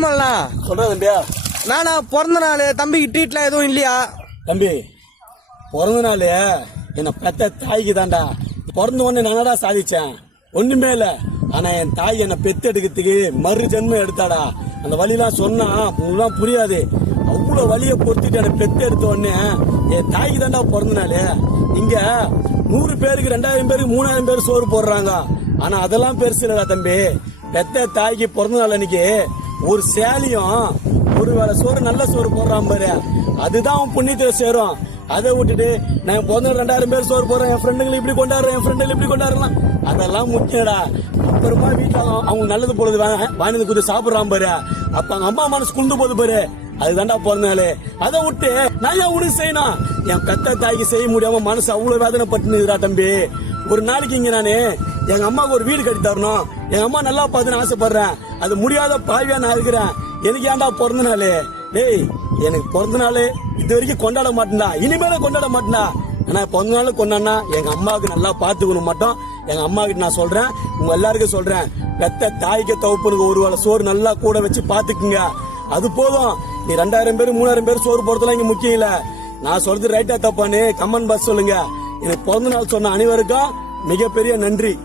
ஆமாண்ணா சொல்ற தம்பியா நானா பிறந்த நாள் தம்பிக்கு ட்ரீட்லாம் எதுவும் இல்லையா? தம்பி பிறந்த நாள் என்னை பெத்த தாய்க்கு தான்டா. பிறந்த உடனே நானடா சாதிச்சேன். ஒண்ணுமே இல்ல. ஆனா என் தாய் என்னை பெத்து எடுக்கிறதுக்கு மறு ஜென்மம் எடுத்தாடா. அந்த வழிலாம் சொன்னா உங்களுக்குலாம் புரியாது. அவ்வளவு வழியை பொறுத்துட்டு என்னை பெத்து எடுத்த உடனே என் தாய்க்கு தான்டா பிறந்த நாள் இங்க நூறு பேருக்கு ரெண்டாயிரம் பேருக்கு மூணாயிரம் பேர் சோறு போடுறாங்க. ஆனா அதெல்லாம் பெருசு இல்லடா தம்பி. பெத்த தாய்க்கு பிறந்த நாள் அன்னைக்கு ஒரு சேலியும் ஒரு வேளை சோறு நல்ல சோறு போடுறான் பாரு. அதுதான் அவன் புண்ணியத்தை சேரும். அதை விட்டுட்டு நான் பிறந்த ரெண்டாயிரம் பேர் சோறு போடுறேன் என் ஃப்ரெண்டுங்களை இப்படி கொண்டாடுறேன் என் ஃப்ரெண்டுகளை இப்படி கொண்டாடுறலாம் அதெல்லாம் முக்கியடா அப்புறமா வீட்டில் அவங்க நல்லது பொழுது வாங்கினது கொடுத்து சாப்பிட்றான் பாரு. அப்ப அவங்க அம்மா மனசு குண்டு போது பாரு. அதுதான்டா பிறந்த நாள் அதை விட்டு நான் ஏன் உனக்கு செய்யணும்? என் பெத்த தாய்க்கு செய்ய முடியாம மனசு அவ்வளவு வேதனை பட்டுனுக்குறா தம்பி. ஒரு நாளைக்கு இங்க நானு எங்க அம்மாவுக்கு ஒரு வீடு கட்டி தரணும். எங்க அம்மா நல்லா பார்த்துன்னு ஆசைப்படுறேன். அது முடியாத பாவியா நான் இருக்கிறேன். எனக்கு ஏன்டா பிறந்த நாள் டேய் எனக்கு பிறந்த நாள் இது வரைக்கும் கொண்டாட மாட்டேன்டா. இனிமேல கொண்டாட மாட்டேன்டா. ஆனா பிறந்த நாள் கொண்டாடினா எங்க அம்மாவுக்கு நல்லா பாத்துக்கணும் மட்டும். எங்க அம்மா கிட்ட நான் சொல்றேன். உங்க எல்லாருக்கும் சொல்றேன். பெத்த தாய்க்கு தவப்புனுக்கு ஒரு வேளை சோறு நல்லா கூட வச்சு பாத்துக்குங்க அது போதும். நீ ரெண்டாயிரம் பேர் மூணாயிரம் பேர் சோறு போறதுலாம் இங்க முக்கியம் இல்ல. நான் சொல்றது ரைட்டா தப்பான்னு கமெண்ட் பாக்ஸ் சொல்லுங்க. எனக்கு பிறந்த நாள் சொன்ன அனைவருக்கும் மிகப்பெரிய நன்றி.